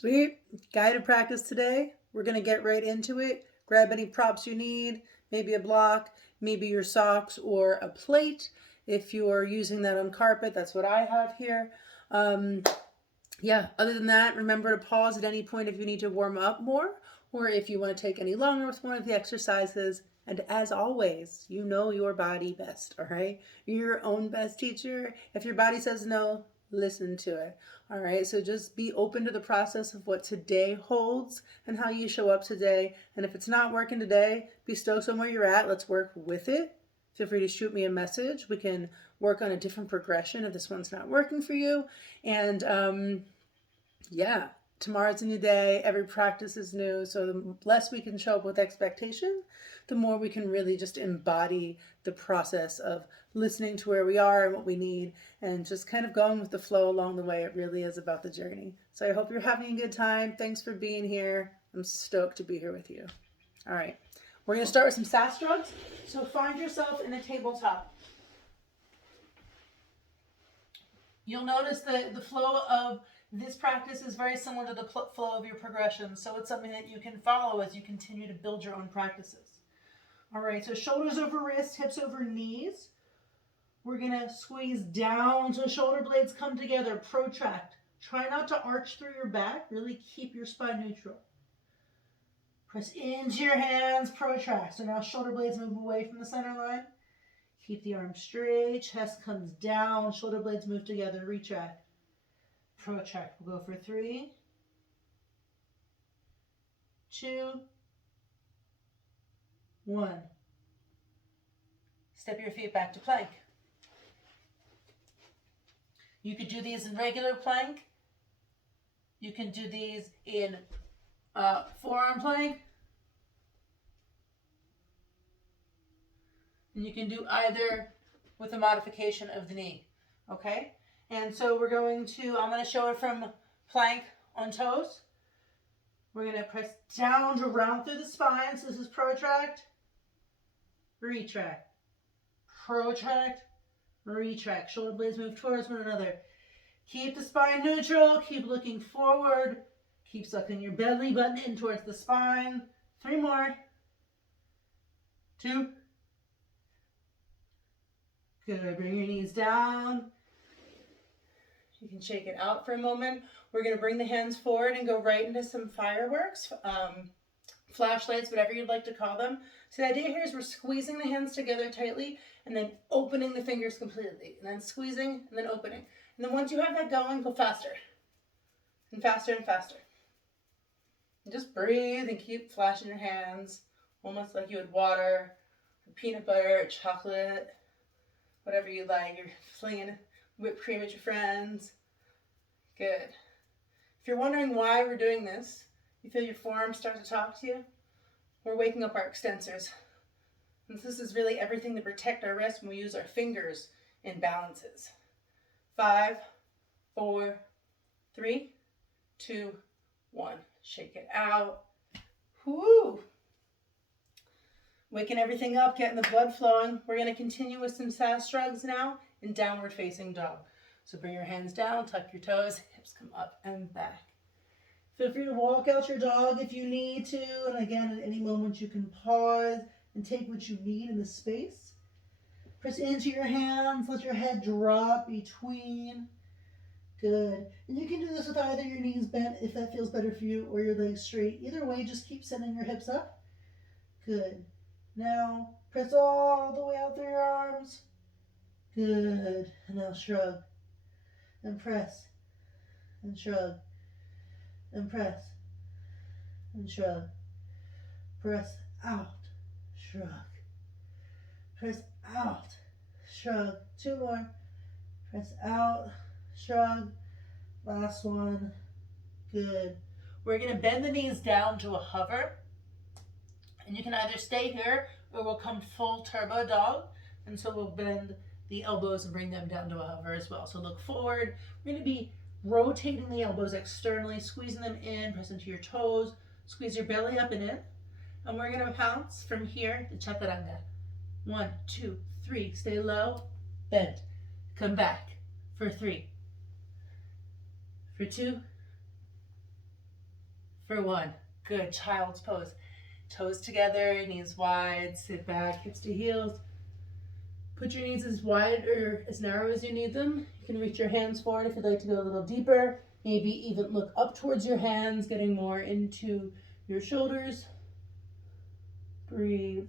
Sweet. Guided practice today. We're going to get right into it. Grab any props you need, maybe a block, maybe your socks or a plate. If you're using that on carpet, that's what I have here. Other than that, remember to pause at any point if you need to warm up more or if you want to take any longer with one of the exercises. And as always, you know your body best, all right? You're your own best teacher. If your body says no, listen to it, all right? So just be open to the process of what today holds and how you show up today. And if it's not working today, be stoked on where you're at. Let's work with it. Feel free to shoot me a message. We can work on a different progression if this one's not working for you. And tomorrow's a new day. Every practice is new. So the less we can show up with expectation, the more we can really just embody the process of listening to where we are and what we need and just kind of going with the flow along the way. It really is about the journey. So I hope you're having a good time. Thanks for being here. I'm stoked to be here with you. All right. We're going to start with some SAS drugs. So find yourself in a tabletop. You'll notice that the flow of this practice is very similar to the flow of your progression, so it's something that you can follow as you continue to build your own practices. All right, so shoulders over wrists, hips over knees. We're going to squeeze down so shoulder blades come together, protract. Try not to arch through your back, really keep your spine neutral. Press into your hands, protract. So now shoulder blades move away from the center line. Keep the arms straight, chest comes down, shoulder blades move together, retract. Protract. We'll go for 3, 2, 1. Step your feet back to plank. You could do these in regular plank. You can do these in forearm plank. And you can do either with a modification of the knee. Okay? And so I'm going to show it from plank on toes. We're going to press down to round through the spine. So this is protract, retract, protract, retract. Shoulder blades move towards one another. Keep the spine neutral. Keep looking forward. Keep sucking your belly button in towards the spine. 3 more. 2. Good. Bring your knees down. You can shake it out for a moment. We're going to bring the hands forward and go right into some fireworks, flashlights, whatever you'd like to call them. So the idea here is we're squeezing the hands together tightly and then opening the fingers completely. And then squeezing and then opening. And then once you have that going, go faster. And faster and faster. And just breathe and keep flashing your hands, almost like you would water, or peanut butter, or chocolate, whatever you like. You're flinging whipped cream at your friends. Good. If you're wondering why we're doing this, you feel your forearms start to talk to you, we're waking up our extensors. And this is really everything to protect our wrists when we use our fingers in balances. 5, 4, 3, 2, 1. Shake it out. Woo! Waking everything up, getting the blood flowing. We're going to continue with some SAS drugs now in downward facing dog. So bring your hands down, tuck your toes, hips come up and back. Feel free to walk out your dog if you need to. And again, at any moment you can pause and take what you need in the space. Press into your hands, let your head drop between. Good. And you can do this with either your knees bent if that feels better for you or your legs straight. Either way, just keep sending your hips up. Good. Now, press all the way out through your arms. Good. And now shrug. And press. And shrug. And press. And shrug. Press out. Shrug. Press out. Shrug. 2 more. Press out. Shrug. Last one. Good. We're going to bend the knees down to a hover. And you can either stay here or we'll come full turbo dog. And so we'll bend the elbows and bring them down to a hover as well. So look forward. We're going to be rotating the elbows externally, squeezing them in, press into your toes, squeeze your belly up and in. And we're going to bounce from here to chaturanga. 1, 2, 3. Stay low. Bend. Come back for 3. For 2. for 1. Good, child's pose. Toes together, knees wide, sit back, hips to heels. Put your knees as wide or as narrow as you need them. You can reach your hands forward if you'd like to go a little deeper. Maybe even look up towards your hands, getting more into your shoulders. Breathe.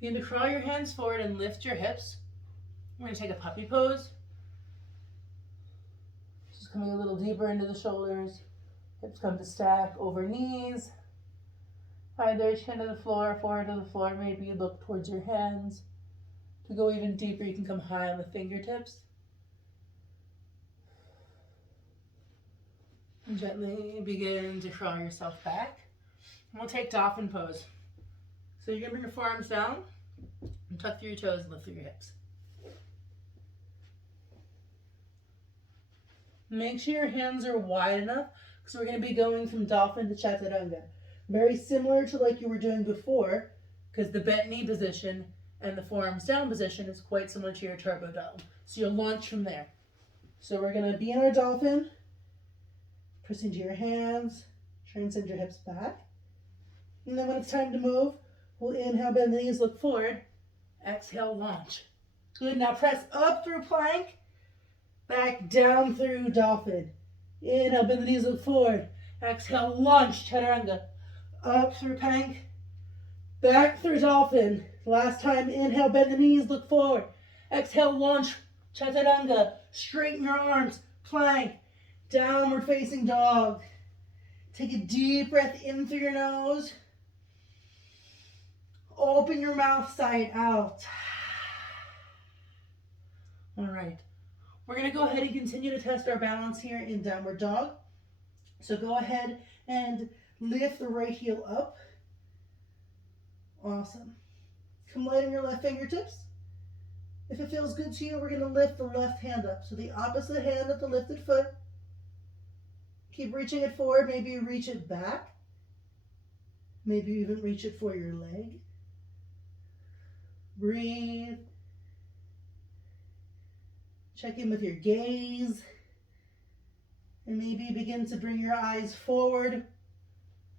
Begin to crawl your hands forward and lift your hips. We're going to take a puppy pose. Just coming a little deeper into the shoulders. Hips come to stack over knees. Either chin to the floor, forward to the floor. Maybe you look towards your hands. To go even deeper, you can come high on the fingertips. And gently begin to crawl yourself back. And we'll take dolphin pose. So you're going to bring your forearms down and tuck through your toes and lift through your hips. Make sure your hands are wide enough because we're going to be going from dolphin to chaturanga. Very similar to like you were doing before, because the bent knee position and the forearms down position is quite similar to your turbo dome. So you'll launch from there. So we're going to be in our dolphin. Press into your hands. Try and send your hips back. And then when it's time to move, we'll inhale, bend the knees, look forward. Exhale, launch. Good. Now press up through plank. Back down through dolphin. Inhale, bend the knees, look forward. Exhale, launch, chaturanga. Up through plank. Back through dolphin. Last time, inhale, bend the knees, look forward. Exhale, launch, chaturanga. Straighten your arms, plank. Downward facing dog. Take a deep breath in through your nose. Open your mouth side out. All right. We're going to go ahead and continue to test our balance here in downward dog. So go ahead and lift the right heel up. Awesome. Come light on your left fingertips. If it feels good to you, we're going to lift the left hand up. So the opposite hand of the lifted foot. Keep reaching it forward. Maybe you reach it back. Maybe you even reach it for your leg. Breathe. Check in with your gaze. And maybe begin to bring your eyes forward.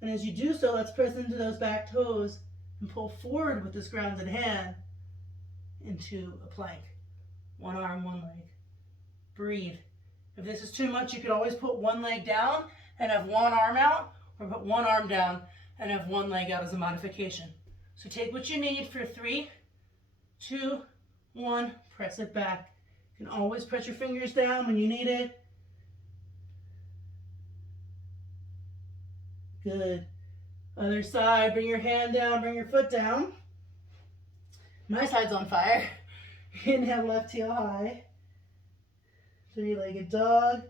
And as you do so, let's press into those back toes and pull forward with this grounded hand into a plank. One arm, one leg. Breathe. If this is too much, you could always put one leg down and have one arm out, or put one arm down and have one leg out as a modification. So take what you need for 3, 2, 1, press it back. You can always press your fingers down when you need it. Good. Other side, bring your hand down, bring your foot down. My side's on fire. Inhale, left heel high. 3-legged dog.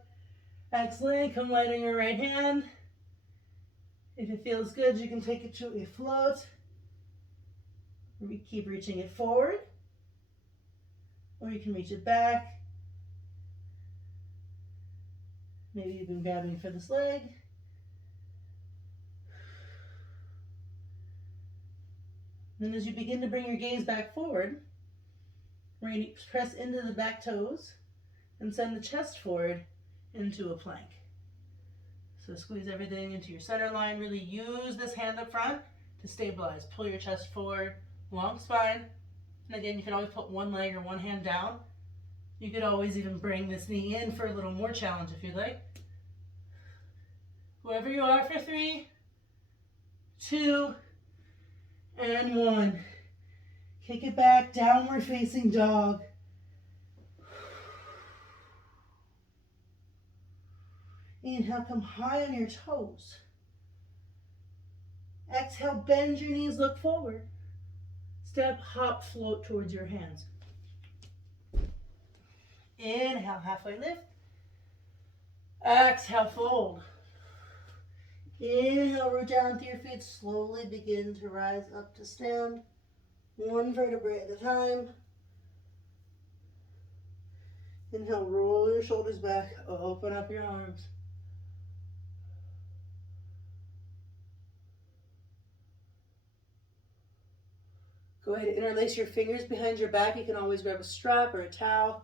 Excellent. Come light on your right hand. If it feels good, you can take it to a float. Keep reaching it forward. Or you can reach it back. Maybe you've been grabbing for this leg. And as you begin to bring your gaze back forward, we're going to press into the back toes and send the chest forward into a plank. So squeeze everything into your center line. Really use this hand up front to stabilize. Pull your chest forward, long spine. And again, you can always put one leg or one hand down. You could always even bring this knee in for a little more challenge if you'd like. Whoever you are for 3, 2, and 1. Kick it back, downward facing dog. Inhale, come high on your toes. Exhale, bend your knees, look forward. Step, hop, float towards your hands. Inhale, halfway lift. Exhale, fold. Inhale, root down through your feet. Slowly begin to rise up to stand. One vertebrae at a time. Inhale, roll your shoulders back. Open up your arms. Go ahead and interlace your fingers behind your back. You can always grab a strap or a towel.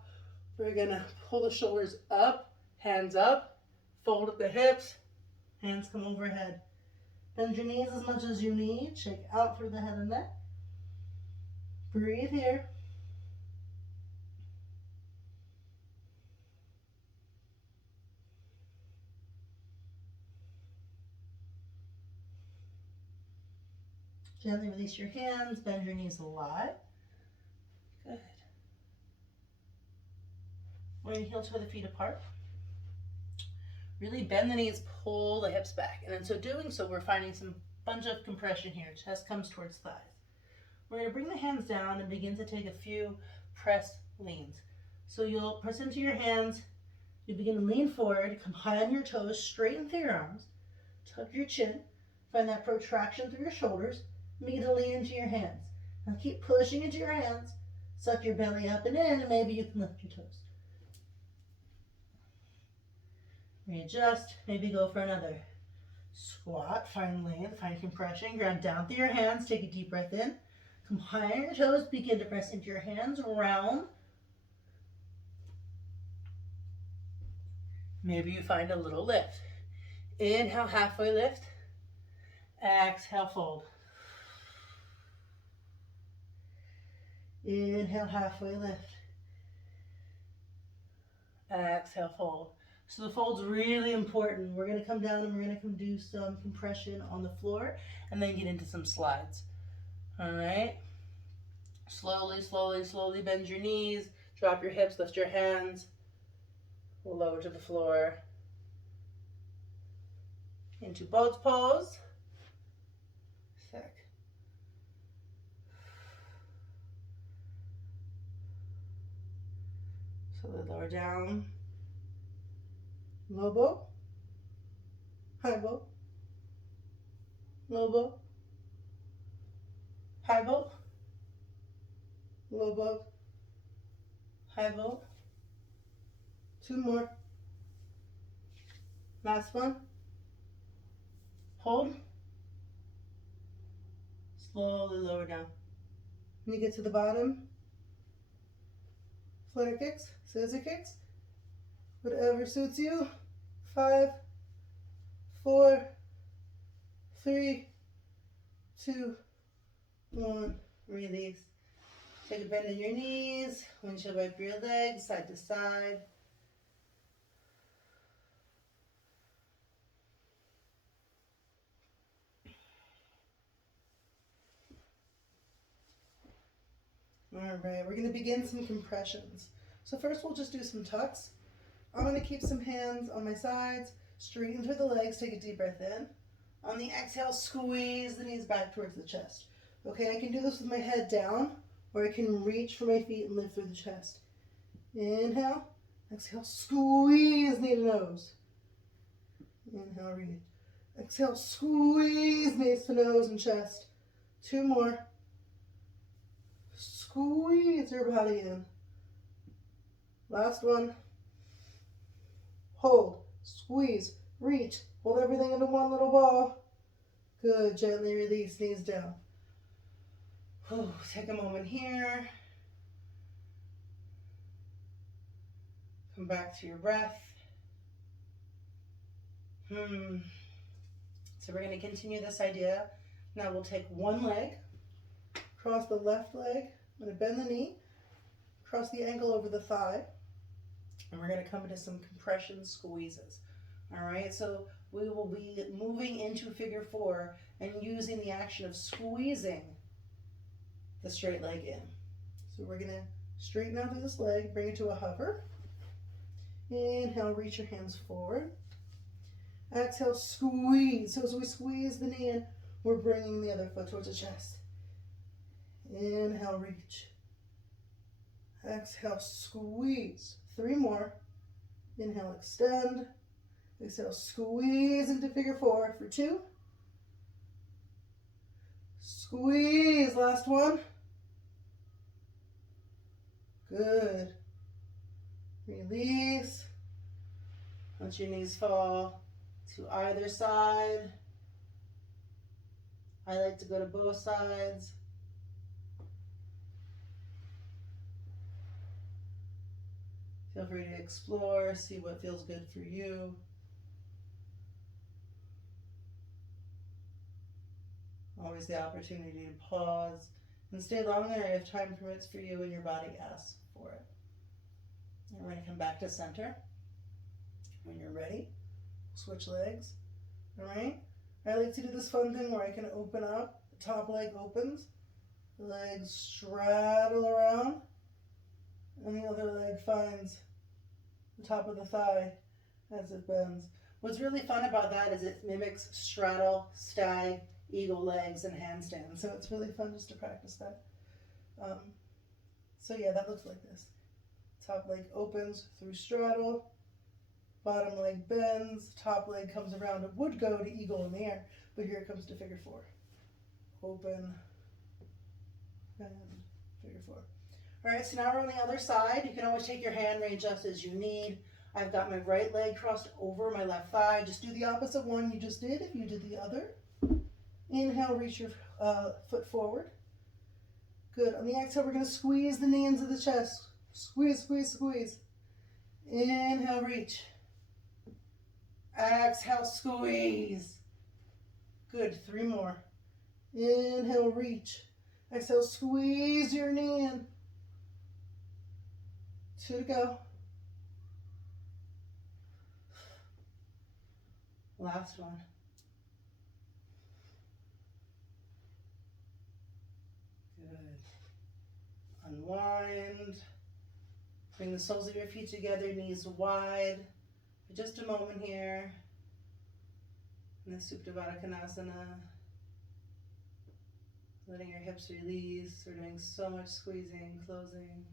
We're gonna pull the shoulders up, hands up, fold at the hips, hands come overhead. Bend your knees as much as you need. Shake out through the head and neck. Breathe here. Gently release your hands, bend your knees a lot. Good. We're going to heel toe the feet apart. Really bend the knees, pull the hips back. And in so doing so, we're finding some bunch of compression here. Chest comes towards thighs. We're going to bring the hands down and begin to take a few press leans. So you'll press into your hands. You begin to lean forward, come high on your toes, straighten through your arms, tuck your chin, find that protraction through your shoulders, and begin to lean into your hands. Now keep pushing into your hands, suck your belly up and in, and maybe you can lift your toes. Readjust, maybe go for another squat, find length, find compression, grab down through your hands, take a deep breath in, come high on your toes, begin to press into your hands, round. Maybe you find a little lift. Inhale, halfway lift. Exhale, fold. Inhale, halfway lift. Exhale, fold. So the fold's really important. We're going to come down and we're going to come do some compression on the floor and then get into some slides. All right? Slowly, slowly, slowly bend your knees, drop your hips, lift your hands, lower to the floor. Into boat's pose. Sec. Slowly lower down. Low boat, high boat, low boat, high boat, low boat, high boat. Two more. Last one. Hold. Slowly lower down. When you get to the bottom, flutter kicks, scissor kicks, whatever suits you. 5, 4, 3, 2, 1. Release. Take a bend in your knees. Windshield wipe your legs side to side. All right, we're going to begin some compressions. So first we'll just do some tucks. I'm going to keep some hands on my sides, straighten through the legs, take a deep breath in. On the exhale, squeeze the knees back towards the chest. Okay, I can do this with my head down, or I can reach for my feet and lift through the chest. Inhale, exhale, squeeze knee to nose. Inhale, reach. Exhale, squeeze knees to nose and chest. 2 more. Squeeze your body in. Last one. Hold, squeeze, reach, hold everything into one little ball. Good, gently release, knees down. Whew, take a moment here. Come back to your breath. So we're going to continue this idea. Now we'll take one leg, cross the left leg. I'm going to bend the knee, cross the ankle over the thigh. And we're going to come into some compression squeezes. All right, so we will be moving into figure 4 and using the action of squeezing the straight leg in. So we're going to straighten out through this leg, bring it to a hover. Inhale, reach your hands forward. Exhale, squeeze. So as we squeeze the knee in, we're bringing the other foot towards the chest. Inhale, reach. Exhale, squeeze. 3 more. Inhale, extend. Exhale, squeeze into figure 4 for 2. Squeeze, last one. Good. Release. Let your knees fall to either side. I like to go to both sides. Feel free to explore, see what feels good for you. Always the opportunity to pause and stay longer if time permits for you and your body asks for it. And we're going to come back to center. When you're ready, switch legs. All right? I like to do this fun thing where I can open up. The top leg opens, the legs straddle around, and the other leg finds the top of the thigh as it bends. What's really fun about that is it mimics straddle, stag, eagle legs, and handstand. So it's really fun just to practice that. So yeah, that looks like this. Top leg opens through straddle, bottom leg bends, top leg comes around. It would go to eagle in the air, but here it comes to figure four. Open, bend, figure four. All right, so now we're on the other side. You can always take your hand range just as you need. I've got my right leg crossed over my left thigh. Just do the opposite one you just did if you did the other. Inhale, reach your foot forward. Good. On the exhale, we're going to squeeze the knee into the chest. Squeeze, squeeze, squeeze. Inhale, reach. Exhale, squeeze. Good. 3 more. Inhale, reach. Exhale, squeeze your knee in. 2 to go. Last one. Good. Unwind. Bring the soles of your feet together, knees wide. For just a moment here. In the Supta Baddha Konasana. Letting your hips release. We're doing so much squeezing, closing.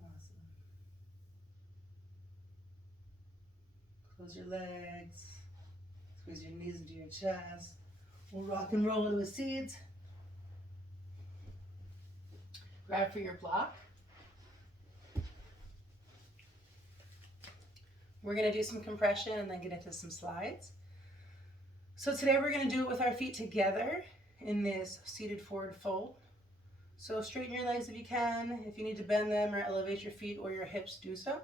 Awesome. Close your legs. Squeeze your knees into your chest. We'll rock and roll into the seats. Grab for your block. We're going to do some compression and then get into some slides. So today we're going to do it with our feet together in this seated forward fold. So straighten your legs if you can. If you need to bend them or elevate your feet or your hips, do so.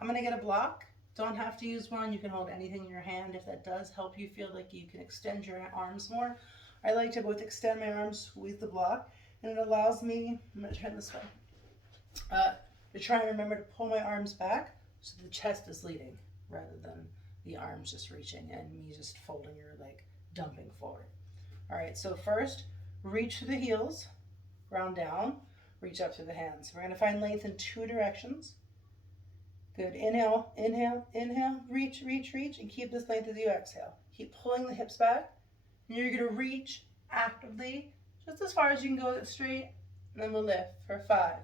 I'm going to get a block. Don't have to use one. You can hold anything in your hand if that does help you feel like you can extend your arms more. I like to both extend my arms, squeeze the block, and it allows me, I'm going to turn this way, to try and remember to pull my arms back so the chest is leading rather than the arms just reaching and me just folding or like dumping forward. All right, so first, reach through the heels, ground down, reach up through the hands. We're going to find length in 2 directions. Good. Inhale, inhale, inhale, reach, reach, reach, and keep this length as you exhale. Keep pulling the hips back, and you're going to reach actively just as far as you can go straight, and then we'll lift for 5.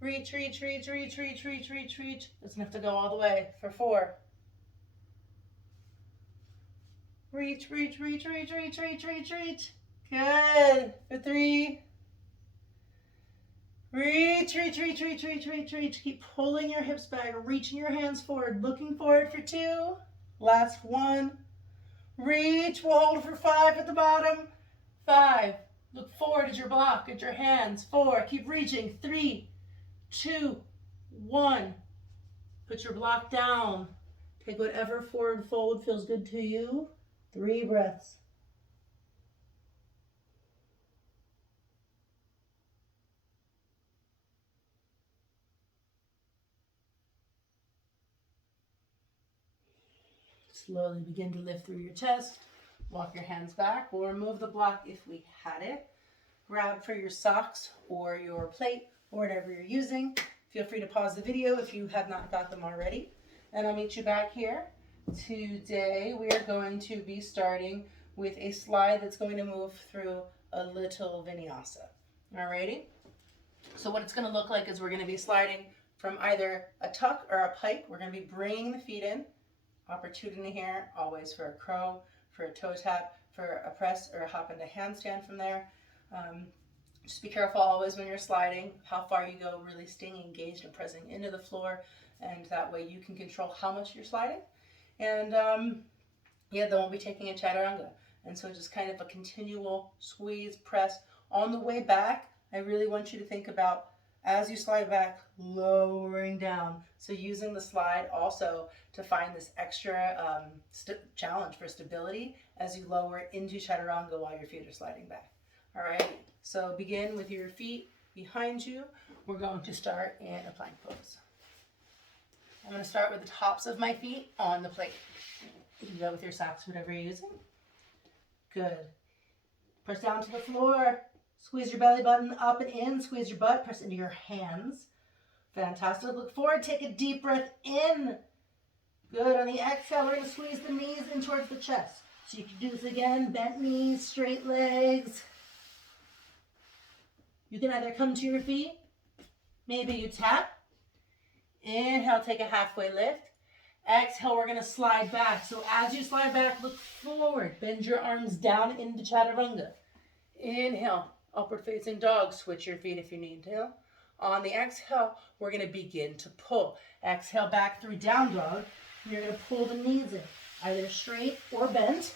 Reach, reach, reach, reach, reach, reach, reach, reach. Doesn't have to go all the way. For 4. Reach, reach, reach, reach, reach, reach, reach, reach. Good. For 3. Reach, reach, reach, reach, reach, reach, reach. Keep pulling your hips back, reaching your hands forward, looking forward for 2. Last 1. Reach, we'll hold for 5 at the bottom. 5. Look forward at your block, at your hands. 4. Keep reaching. 3, 2, 1. Put your block down. Take whatever forward fold feels good to you. 3 breaths. Slowly begin to lift through your chest. Walk your hands back. We'll remove the block if we had it. Grab for your socks or your plate or whatever you're using. Feel free to pause the video if you have not got them already. And I'll meet you back here. Today we are going to be starting with a slide that's going to move through a little vinyasa. Alrighty? So what it's going to look like is we're going to be sliding from either a tuck or a pike. We're going to be bringing the feet in. Opportunity here, always for a crow, for a toe tap, for a press or a hop into handstand from there. Just be careful always when you're sliding, how far you go, really staying engaged and pressing into the floor, and that way you can control how much you're sliding. And yeah, then we'll be taking a chaturanga. And so just kind of a continual squeeze, press. On the way back, I really want you to think about, as you slide back, lowering down. So using the slide also to find this extra challenge for stability as you lower into chaturanga while your feet are sliding back. All right, so begin with your feet behind you. We're going to start in a plank pose. I'm going to start with the tops of my feet on the plate. You can go with your socks, whatever you're using. Good. Press down to the floor. Squeeze your belly button up and in. Squeeze your butt. Press into your hands. Fantastic. Look forward. Take a deep breath in. Good. On the exhale, we're going to squeeze the knees in towards the chest. So you can do this again. Bent knees, straight legs. You can either come to your feet. Maybe you tap. Inhale, take a halfway lift. Exhale, we're going to slide back. So as you slide back, look forward. Bend your arms down into chaturanga. Inhale, upward facing dog. Switch your feet if you need to. On the exhale, we're going to begin to pull. Exhale back through down dog. You're going to pull the knees in, either straight or bent.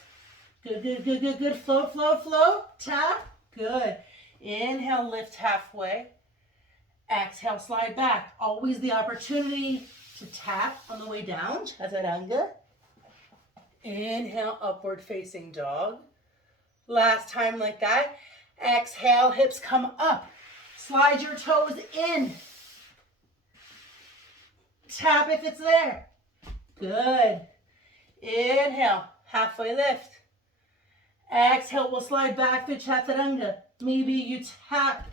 Good, good, good, good, good. Flow, flow, flow. Tap. Good. Inhale, lift halfway. Exhale, slide back. Always the opportunity to tap on the way down. Chaturanga. Inhale, upward facing dog. Last time like that. Exhale, hips come up. Slide your toes in. Tap if it's there. Good. Inhale, halfway lift. Exhale, we'll slide back through chaturanga. Maybe you tap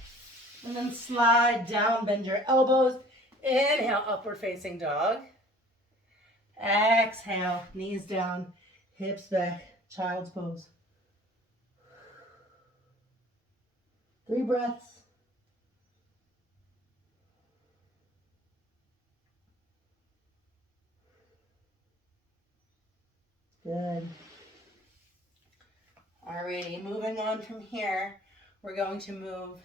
and then slide down, bend your elbows. Inhale, upward facing dog. Exhale, knees down, hips back, child's pose. 3 breaths. Good. Alrighty, moving on from here, we're going to move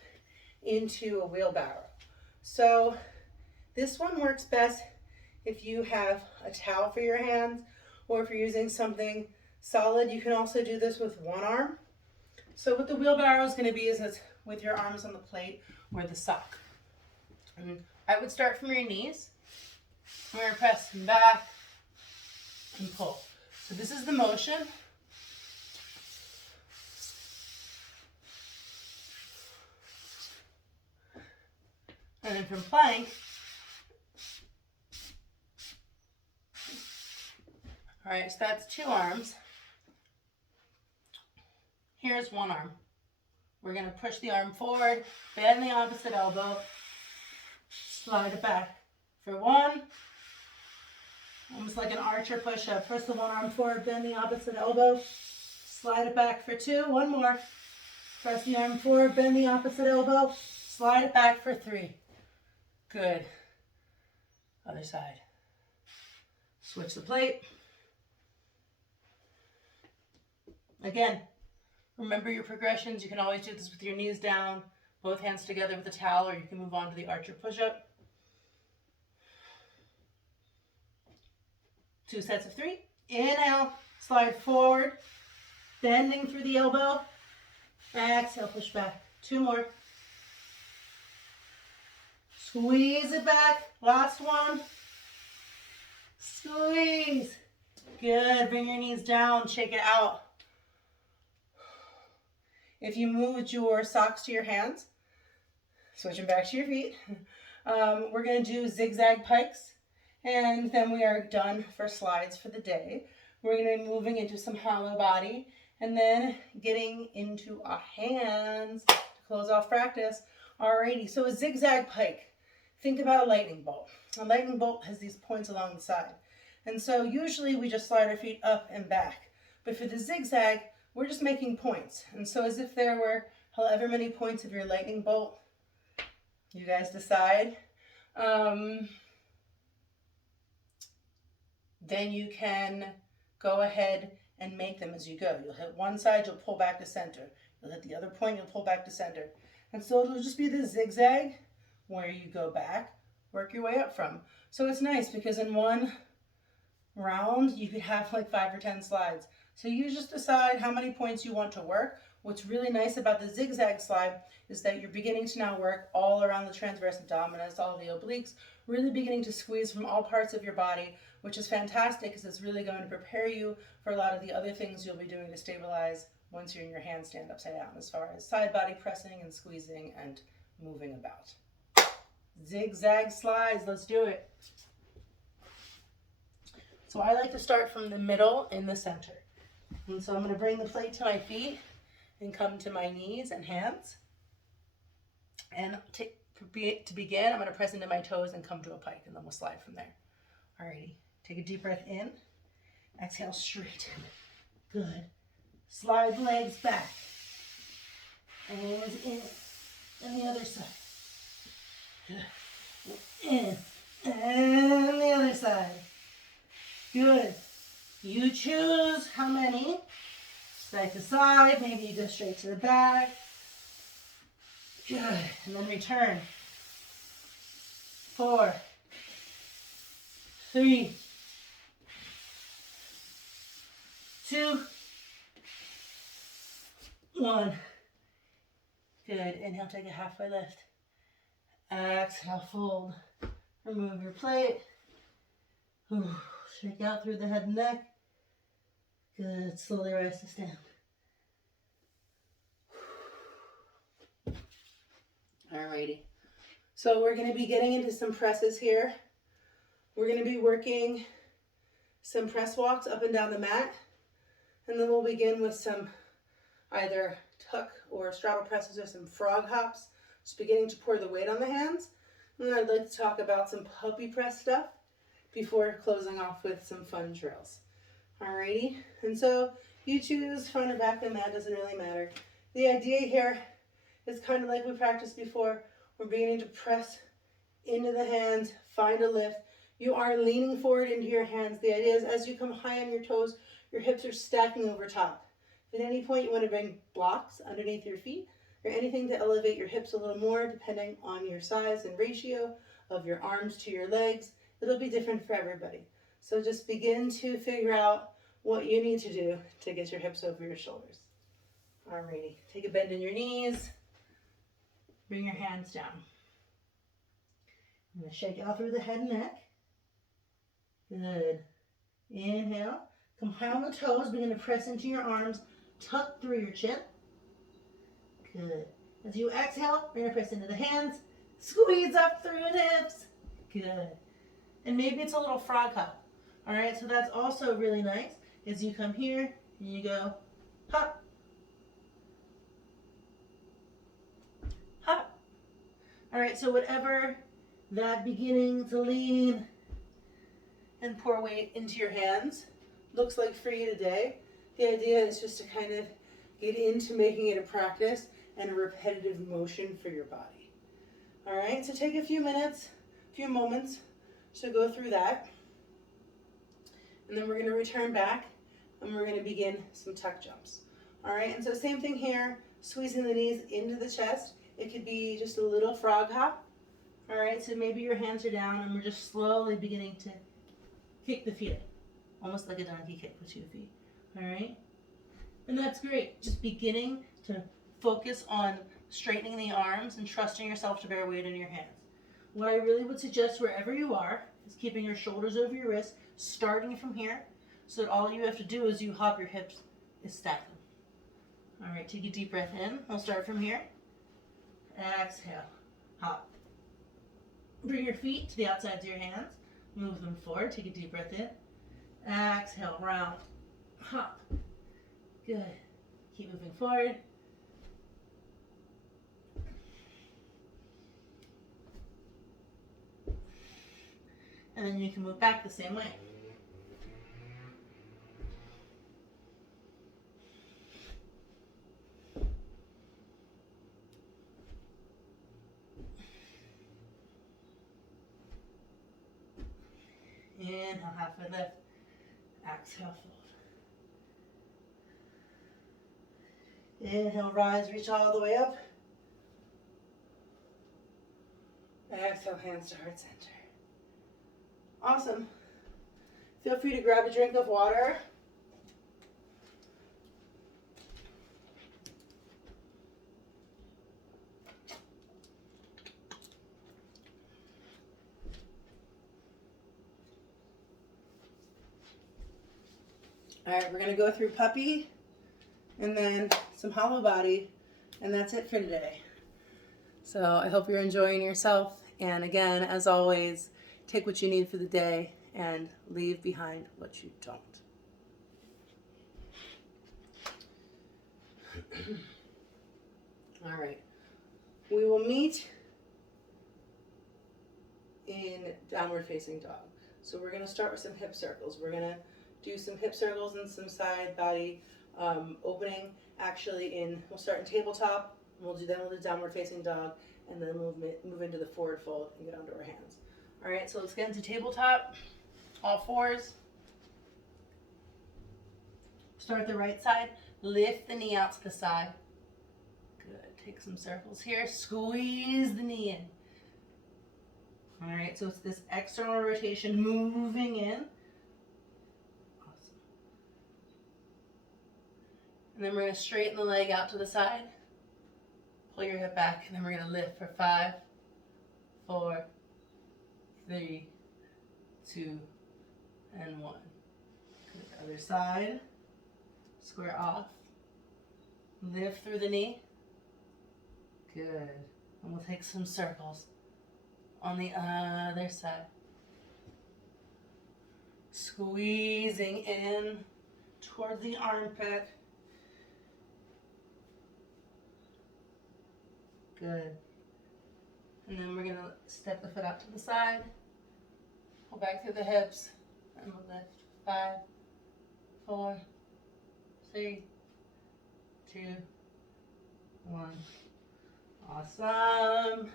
into a wheelbarrow. So this one works best if you have a towel for your hands, or if you're using something solid. You can also do this with one arm. So what the wheelbarrow is going to be is it's with your arms on the plate or the sock. And I would start from your knees. We're going to press back and pull. So this is the motion. And then from plank, all right, so that's 2 arms. Here's 1 arm. We're going to push the arm forward, bend the opposite elbow, slide it back. For 1, almost like an archer push-up. Press the 1 arm forward, bend the opposite elbow, slide it back. For 2, 1 more. Press the arm forward, bend the opposite elbow, slide it back. For 3. Good. Other side. Switch the plate. Again, remember your progressions. You can always do this with your knees down, both hands together with a towel, or you can move on to the archer push-up. 2 sets of 3. Inhale, slide forward, bending through the elbow. Exhale, push back. 2 more. Squeeze it back. Last one. Squeeze. Good. Bring your knees down. Shake it out. If you moved your socks to your hands, switching back to your feet, we're going to do zigzag pikes, and then we are done for slides for the day. We're going to be moving into some hollow body, and then getting into our hands to close off practice. Alrighty, so a zigzag pike. Think about a lightning bolt. A lightning bolt has these points along the side. And so usually we just slide our feet up and back. But for the zigzag, we're just making points. And so as if there were however many points of your lightning bolt, you guys decide. Then you can go ahead and make them as you go. You'll hit one side, you'll pull back to center. You'll hit the other point, you'll pull back to center. And so it'll just be the zigzag where you go back, work your way up from. So it's nice because in one round, you could have like 5 or 10 slides. So you just decide how many points you want to work. What's really nice about the zigzag slide is that you're beginning to now work all around the transverse abdominis, all the obliques, really beginning to squeeze from all parts of your body, which is fantastic because it's really going to prepare you for a lot of the other things you'll be doing to stabilize once you're in your handstand upside down, as far as side body pressing and squeezing and moving about. Zigzag slides, let's do it. So I like to start from the middle in the center. And so I'm going to bring the plate to my feet and come to my knees and hands. And to begin, I'm going to press into my toes and come to a pike, and then we'll slide from there. Alrighty, take a deep breath in. Exhale, straighten. Good. Slide legs back. Hands in. And the other side. Good. In. And the other side. Good. You choose how many. Side to side. Maybe you go straight to the back. Good. And then return. 4, 3, 2, 1. Good. Inhale, take a halfway lift. Exhale, fold. Remove your plate. Shake out through the head and neck. Good. Slowly rise to stand. Alrighty. So we're going to be getting into some presses here. We're going to be working some press walks up and down the mat. And then we'll begin with some either tuck or straddle presses or some frog hops. Just beginning to pour the weight on the hands. And then I'd like to talk about some puppy press stuff before closing off with some fun drills. Alrighty. And so you choose front or back of the mat, doesn't really matter. The idea here is kind of like we practiced before. We're beginning to press into the hands, find a lift. You are leaning forward into your hands. The idea is as you come high on your toes, your hips are stacking over top. At any point you want to bring blocks underneath your feet or anything to elevate your hips a little more depending on your size and ratio of your arms to your legs. It'll be different for everybody. So just begin to figure out what you need to do to get your hips over your shoulders. Alrighty, take a bend in your knees. Bring your hands down. I'm going to shake out through the head and neck. Good. Inhale. Come high on the toes. Begin to press into your arms. Tuck through your chin. Good. As you exhale, we're going to press into the hands. Squeeze up through the hips. Good. And maybe it's a little frog hop. All right, so that's also really nice. As you come here and you go hop. Hop. All right, so whatever that beginning to lean and pour weight into your hands looks like for you today, the idea is just to kind of get into making it a practice and a repetitive motion for your body. All right, so take a few minutes, a few moments to go through that. And then we're going to return back and we're going to begin some tuck jumps. All right, and so same thing here, squeezing the knees into the chest. It could be just a little frog hop. All right, so maybe your hands are down and we're just slowly beginning to kick the feet, almost like a donkey kick with 2 feet. All right, and that's great. Just beginning to focus on straightening the arms and trusting yourself to bear weight in your hands. What I really would suggest wherever you are is keeping your shoulders over your wrists, starting from here, so that all you have to do as you hop your hips is stack them. All right, take a deep breath in. We'll start from here. Exhale, hop. Bring your feet to the outsides of your hands. Move them forward. Take a deep breath in. Exhale, round, hop. Good. Keep moving forward. And then you can move back the same way. Inhale, halfway lift. Exhale, fold. Inhale, rise, reach all the way up. Exhale, hands to heart center. Awesome. Feel free to grab a drink of water. All right, we're gonna go through puppy and then some hollow body, and that's it for today. So I hope you're enjoying yourself. And again, as always, take what you need for the day and leave behind what you don't. All right, we will meet in downward facing dog. So we're going to start with some hip circles. We're going to do some hip circles and some side body opening. Actually, we'll start in tabletop. We'll do downward facing dog, and then move into the forward fold and get onto our hands. All right, so let's get into tabletop. All fours. Start the right side. Lift the knee out to the side. Good. Take some circles here. Squeeze the knee in. All right, so it's this external rotation moving in. Awesome. And then we're going to straighten the leg out to the side. Pull your hip back, and then we're going to lift for 5, 4, 3, 2, and 1. Good. Other side. Square off. Lift through the knee. Good. And we'll take some circles on the other side. Squeezing in towards the armpit. Good. And then we're going to step the foot out to the side. Pull back through the hips. And we'll lift. 5, 4, 3, 2, 1. Awesome.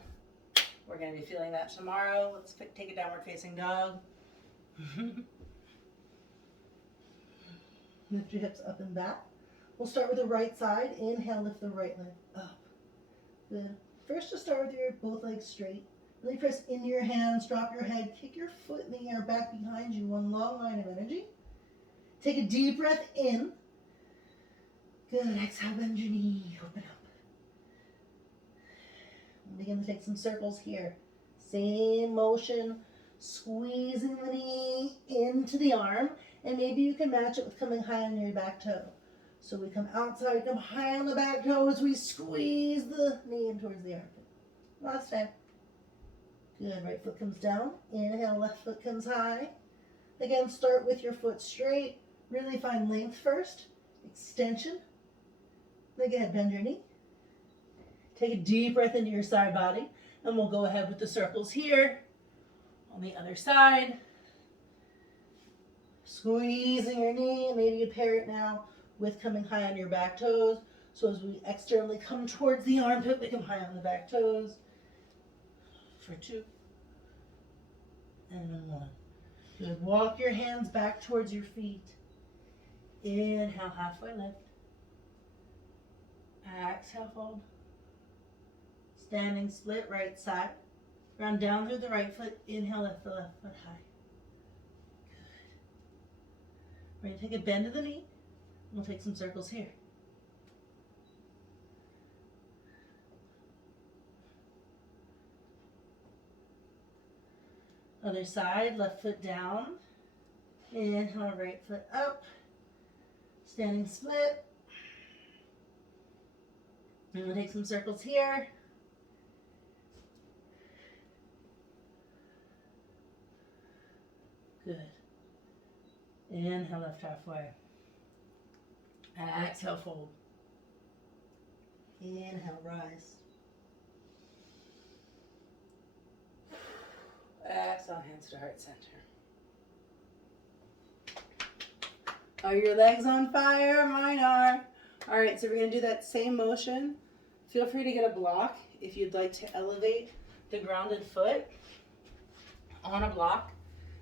We're going to be feeling that tomorrow. Let's take a downward facing dog. Lift your hips up and back. We'll start with the right side. Inhale, lift the right leg up. Good. First, just start with your both legs straight. Really press into your hands, drop your head, kick your foot in the air back behind you, one long line of energy. Take a deep breath in. Good. Exhale, bend your knee, open up. Begin to take some circles here. Same motion, squeezing the knee into the arm, and maybe you can match it with coming high on your back toe. So we come outside, come high on the back toes, we squeeze the knee in towards the armpit. Last time. Good, right foot comes down, inhale, left foot comes high. Again, start with your foot straight, really find length first, extension. Again, bend your knee. Take a deep breath into your side body, and we'll go ahead with the circles here. On the other side. Squeezing your knee, maybe you pair it now with coming high on your back toes. So as we externally come towards the armpit, we come high on the back toes. For 2. And 1. Good. Walk your hands back towards your feet. Inhale, halfway lift. Exhale, fold. Standing split, right side. Round down through the right foot. Inhale, lift the left foot high. Good. We're going to take a bend of the knee. We'll take some circles here. Other side, left foot down. Inhale, right foot up. Standing split. And we'll take some circles here. Good. Inhale, left halfway. Exhale, fold. Inhale, rise. Exhale, hands to heart center. Are your legs on fire? Mine are. All right, so we're going to do that same motion. Feel free to get a block if you'd like to elevate the grounded foot on a block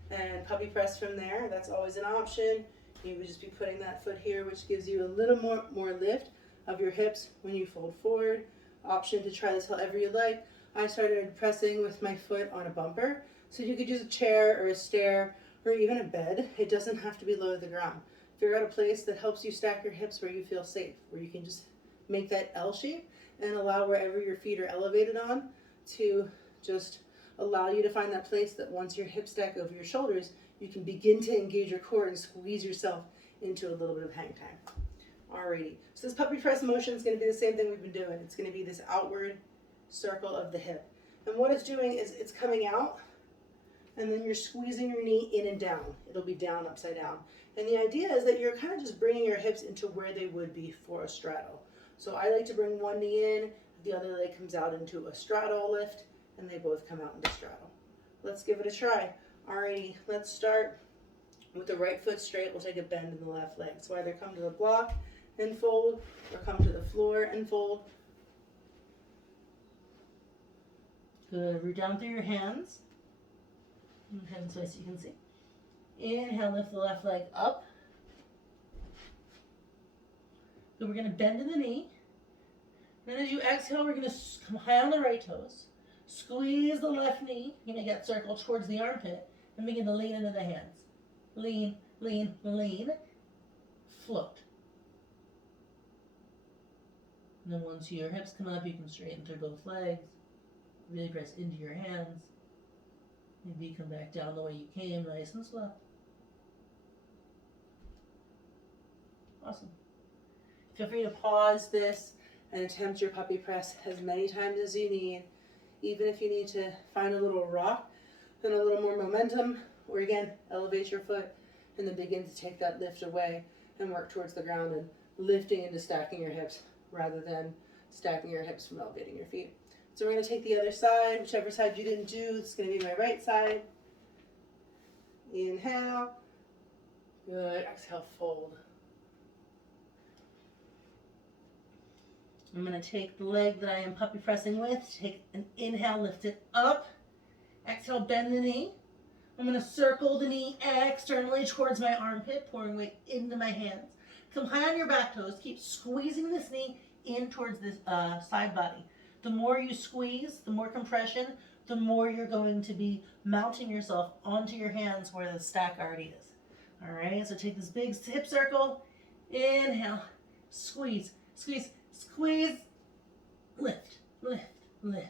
and puppy press from there. That's always an option. You would just be putting that foot here, which gives you a little more lift of your hips when you fold forward. Option to try this however you like. I started pressing with my foot on a bumper, so you could use a chair or a stair or even a bed. It doesn't have to be low to the ground. Figure out a place that helps you stack your hips where you feel safe, where you can just make that L shape and allow wherever your feet are elevated on to just allow you to find that place that once your hips stack over your shoulders, you can begin to engage your core and squeeze yourself into a little bit of hang time. Alrighty, so this puppy press motion is going to be the same thing we've been doing. It's going to be this outward circle of the hip. And what it's doing is it's coming out, and then you're squeezing your knee in and down. It'll be down, upside down. And the idea is that you're kind of just bringing your hips into where they would be for a straddle. So I like to bring one knee in, the other leg comes out into a straddle lift, and they both come out into straddle. Let's give it a try. Alrighty, let's start with the right foot straight. We'll take a bend in the left leg. So either come to the block and fold, or come to the floor and fold. Good, root down through your hands. Hands so you can see. Inhale, lift the left leg up. Then we're going to bend in the knee. Then as you exhale, we're going to come high on the right toes. Squeeze the left knee. You make that circle towards the armpit. And begin to lean into the hands. Lean, lean, lean. Float. And then once your hips come up, you can straighten through both legs. Really press into your hands. Maybe come back down the way you came, nice and slow. Awesome. Feel free to pause this and attempt your puppy press as many times as you need. Even if you need to find a little rock, then a little more momentum, or again, elevate your foot and then begin to take that lift away and work towards the ground and lifting into stacking your hips rather than stacking your hips from elevating your feet. So we're going to take the other side, whichever side you didn't do. It's going to be my right side. Inhale. Good. Exhale, fold. I'm going to take the leg that I am puppy pressing with. Take an inhale, lift it up. Exhale, bend the knee. I'm going to circle the knee externally towards my armpit, pouring weight into my hands. Come high on your back toes. Keep squeezing this knee in towards this side body. The more you squeeze, the more compression, the more you're going to be mounting yourself onto your hands where the stack already is. All right, so take this big hip circle. Inhale, squeeze, squeeze, squeeze, lift, lift, lift.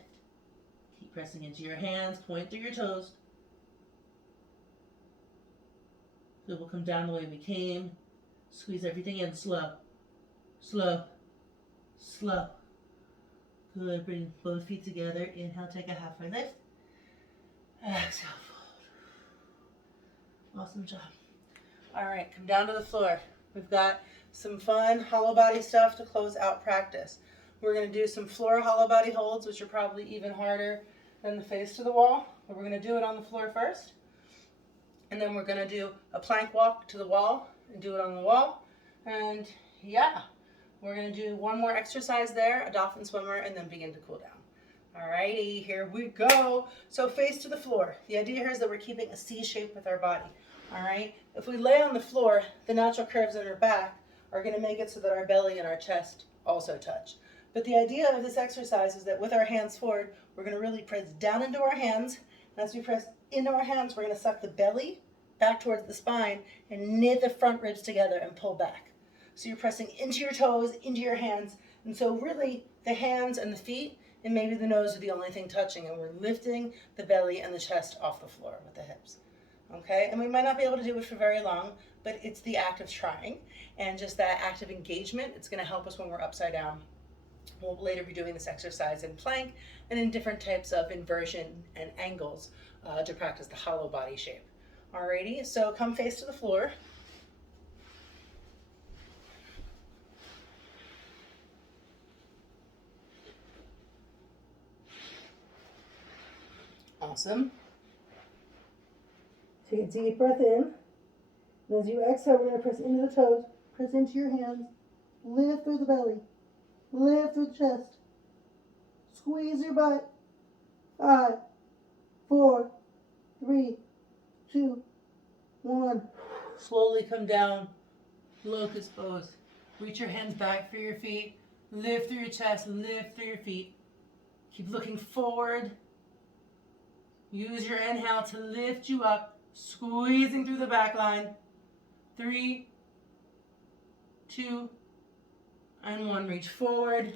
Keep pressing into your hands, point through your toes. So we'll come down the way we came. Squeeze everything in, slow, slow, slow. Good, bring both feet together. Inhale, take a halfway lift. Exhale, fold. Awesome job. All right, come down to the floor. We've got some fun hollow body stuff to close out practice. We're going to do some floor hollow body holds, which are probably even harder than the face to the wall. But we're going to do it on the floor first. And then we're going to do a plank walk to the wall and do it on the wall. And yeah. We're going to do one more exercise there, a dolphin swimmer, and then begin to cool down. Alrighty, here we go. So face to the floor. The idea here is that we're keeping a C shape with our body. Alright, if we lay on the floor, the natural curves in our back are going to make it so that our belly and our chest also touch. But the idea of this exercise is that with our hands forward, we're going to really press down into our hands. And as we press into our hands, we're going to suck the belly back towards the spine and knit the front ribs together and pull back. So you're pressing into your toes, into your hands. And so really the hands and the feet and maybe the nose are the only thing touching. And we're lifting the belly and the chest off the floor with the hips. Okay? And we might not be able to do it for very long, but it's the act of trying. And just that act of engagement, it's going to help us when we're upside down. We'll later be doing this exercise in plank and in different types of inversion and angles to practice the hollow body shape. Alrighty, so come face to the floor. Awesome. Take a deep breath in. And as you exhale, we're going to press into the toes, press into your hands, lift through the belly, lift through the chest, squeeze your butt. 5, 4, 3, 2, 1. Slowly come down, locust pose. Reach your hands back for your feet, lift through your chest, lift through your feet. Keep looking forward. Use your inhale to lift you up, squeezing through the back line. 3, 2, and 1. Reach forward.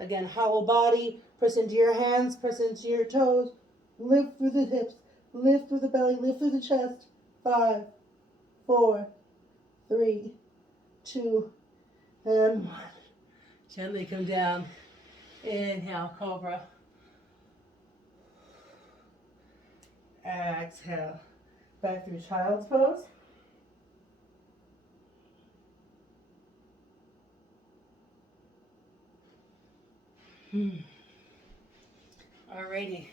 Again, hollow body. Press into your hands, press into your toes. Lift through the hips, lift through the belly, lift through the chest. 5, 4, 3, 2, and 1. Gently come down. Inhale, cobra. Exhale. Back through child's pose. Alrighty.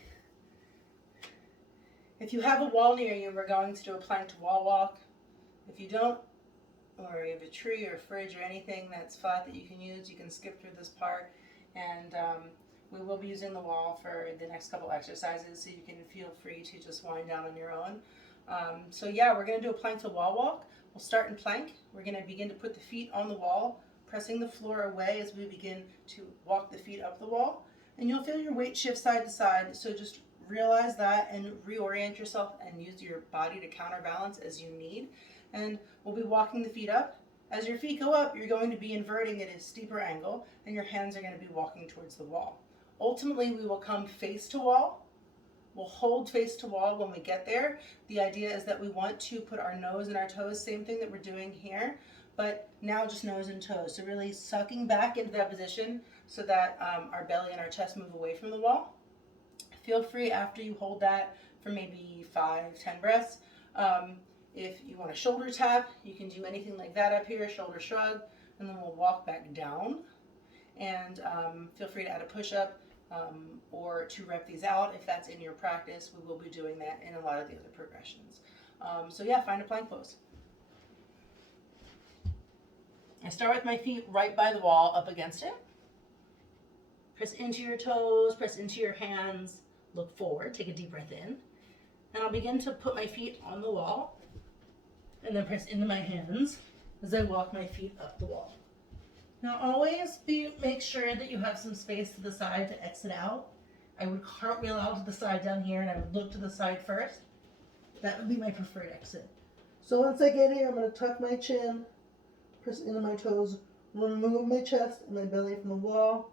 If you have a wall near you, we're going to do a plank to wall walk. If you don't, or you have a tree or a fridge or anything that's flat that you can use, you can skip through this part. And we will be using the wall for the next couple exercises, so you can feel free to just wind down on your own. So yeah, we're going to do a plank to wall walk. We'll start in plank. We're going to begin to put the feet on the wall, pressing the floor away as we begin to walk the feet up the wall. And you'll feel your weight shift side to side, so just realize that and reorient yourself and use your body to counterbalance as you need. And we'll be walking the feet up. As your feet go up, you're going to be inverting at a steeper angle, and your hands are going to be walking towards the wall. Ultimately, we will come face to wall. We'll hold face to wall when we get there. The idea is that we want to put our nose and our toes, same thing that we're doing here, but now just nose and toes. So really sucking back into that position so that our belly and our chest move away from the wall. Feel free after you hold that for maybe 5-10 breaths. If you want a shoulder tap, you can do anything like that up here, shoulder shrug, and then we'll walk back down. And feel free to add a push-up or to rep these out if that's in your practice. We will be doing that in a lot of the other progressions. So yeah, find a plank pose. I start with my feet right by the wall, up against it. Press into your toes, press into your hands, look forward, take a deep breath in. And I'll begin to put my feet on the wall and then press into my hands as I walk my feet up the wall. Now always make sure that you have some space to the side to exit out. I would cartwheel out to the side down here and I would look to the side first. That would be my preferred exit. So once I get here, I'm going to tuck my chin, press into my toes, remove my chest and my belly from the wall,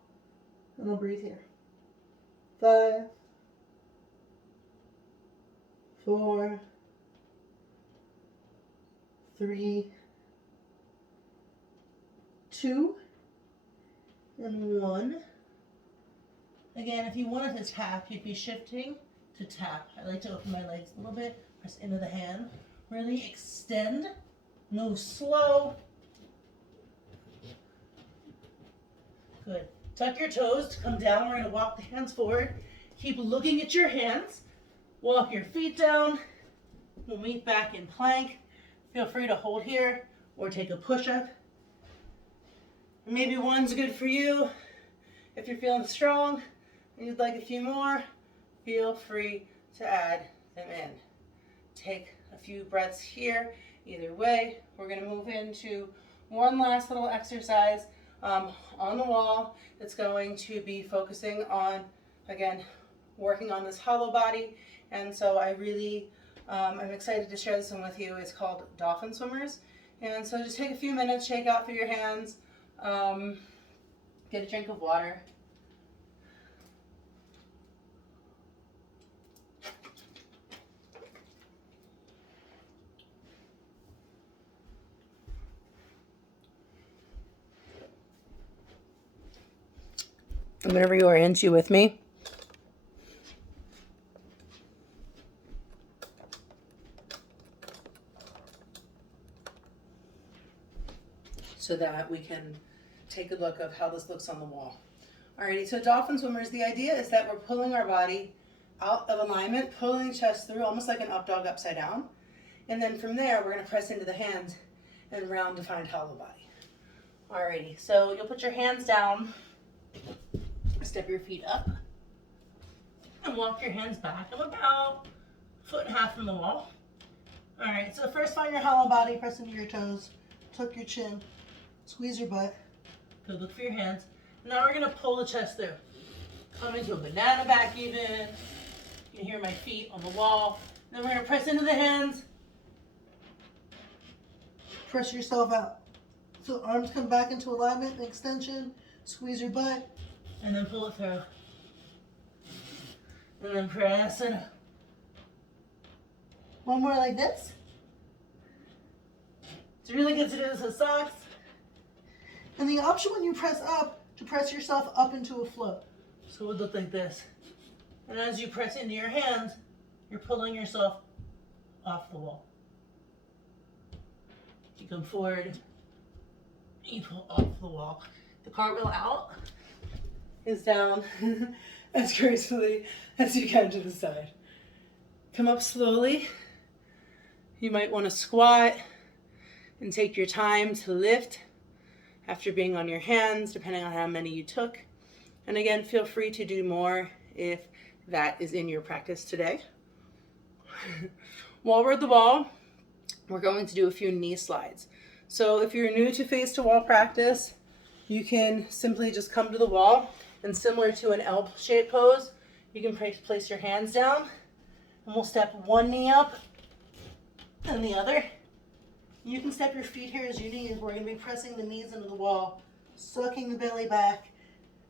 and I'll breathe here. 5, 4, 3, 2, and 1. Again, if you wanted to tap, you'd be shifting to tap. I like to open my legs a little bit, press into the hand, really extend, move slow. Good. Tuck your toes to come down. We're going to walk the hands forward. Keep looking at your hands. Walk your feet down. We'll meet back in plank. Feel free to hold here or take a push-up. Maybe one's good for you. If you're feeling strong and you'd like a few more, feel free to add them in. Take a few breaths here. Either way, we're going to move into one last little exercise on the wall. It's going to be focusing on, again, working on this hollow body. And so I really, I'm excited to share this one with you. It's called Dolphin Swimmers. And so just take a few minutes, shake out through your hands, get a drink of water. I'm going to reorient you with me. So that we can take a look of how this looks on the wall. Alrighty, so dolphin swimmers, the idea is that we're pulling our body out of alignment, pulling the chest through, almost like an up dog upside down. And then from there, we're going to press into the hands and round to find hollow body. Alrighty, so you'll put your hands down, step your feet up, and walk your hands back. I'm about 1.5 feet from the wall. Alright, so first find your hollow body, press into your toes, tuck your chin, squeeze your butt. Good, look for your hands. Now we're going to pull the chest through. Come into a banana back even. You can hear my feet on the wall. Then we're going to press into the hands. Press yourself out. So arms come back into alignment and extension. Squeeze your butt. And then pull it through. And then press it up. One more like this. It's really good to do this with socks. And the option when you press up, to press yourself up into a float. So it would look like this. And as you press into your hands, you're pulling yourself off the wall. You come forward, you pull off the wall. The cartwheel out is down as gracefully as you can to the side. Come up slowly. You might want to squat and take your time to lift after being on your hands, depending on how many you took. And again, feel free to do more if that is in your practice today. While we're at the wall, we're going to do a few knee slides. So if you're new to face to wall practice, you can simply just come to the wall, and similar to an L-shaped pose, you can place your hands down, and we'll step one knee up and the other. You can step your feet here as you need. We're going to be pressing the knees into the wall, sucking the belly back,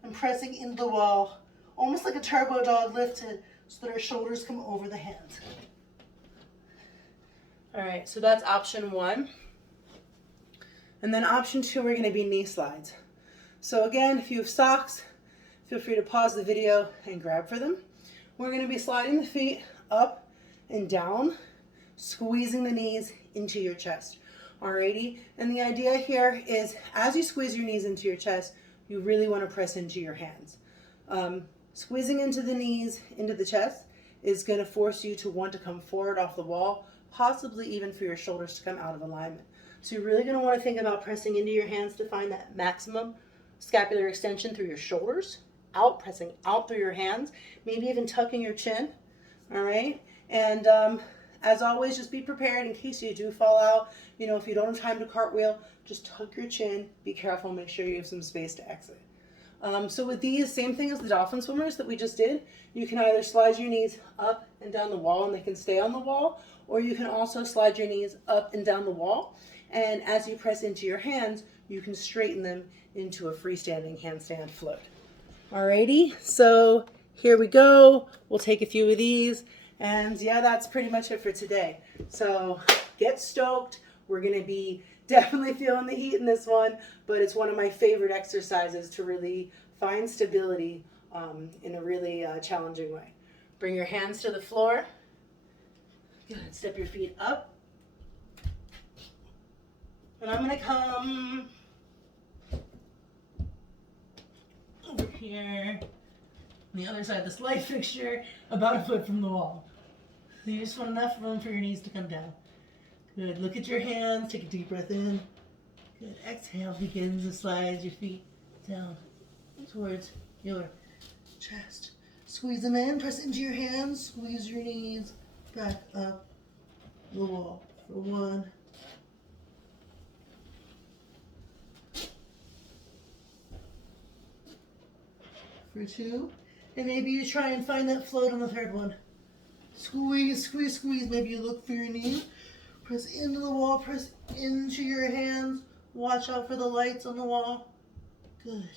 and pressing into the wall, almost like a turbo dog lifted, so that our shoulders come over the hands. All right, so that's option one. And then option two, we're going to be knee slides. So again, if you have socks, feel free to pause the video and grab for them. We're going to be sliding the feet up and down, squeezing the knees into your chest. Alrighty, and the idea here is as you squeeze your knees into your chest, you really want to press into your hands. Squeezing into the knees, into the chest, is going to force you to want to come forward off the wall, possibly even for your shoulders to come out of alignment. So you're really going to want to think about pressing into your hands to find that maximum scapular extension through your shoulders, out, pressing out through your hands, maybe even tucking your chin, all right? And as always, just be prepared in case you do fall out. You know, if you don't have time to cartwheel, just tuck your chin, be careful, make sure you have some space to exit. So with these, same thing as the dolphin swimmers that we just did, you can either slide your knees up and down the wall and they can stay on the wall, or you can also slide your knees up and down the wall, and as you press into your hands, you can straighten them into a freestanding handstand float. Alrighty, so here we go. We'll take a few of these, and yeah, that's pretty much it for today. So get stoked. We're gonna be definitely feeling the heat in this one, but it's one of my favorite exercises to really find stability in a really challenging way. Bring your hands to the floor. Good, step your feet up. And I'm gonna come over here on the other side of this light fixture, about a foot from the wall. So you just want enough room for your knees to come down. Good, look at your hands, take a deep breath in. Good, exhale, begin to slide your feet down towards your chest. Squeeze them in, press into your hands, squeeze your knees back up the wall for one. For two, and maybe you try and find that float on the third one. Squeeze, squeeze, squeeze. Maybe you look for your knee. Press into the wall, press into your hands. Watch out for the lights on the wall. Good.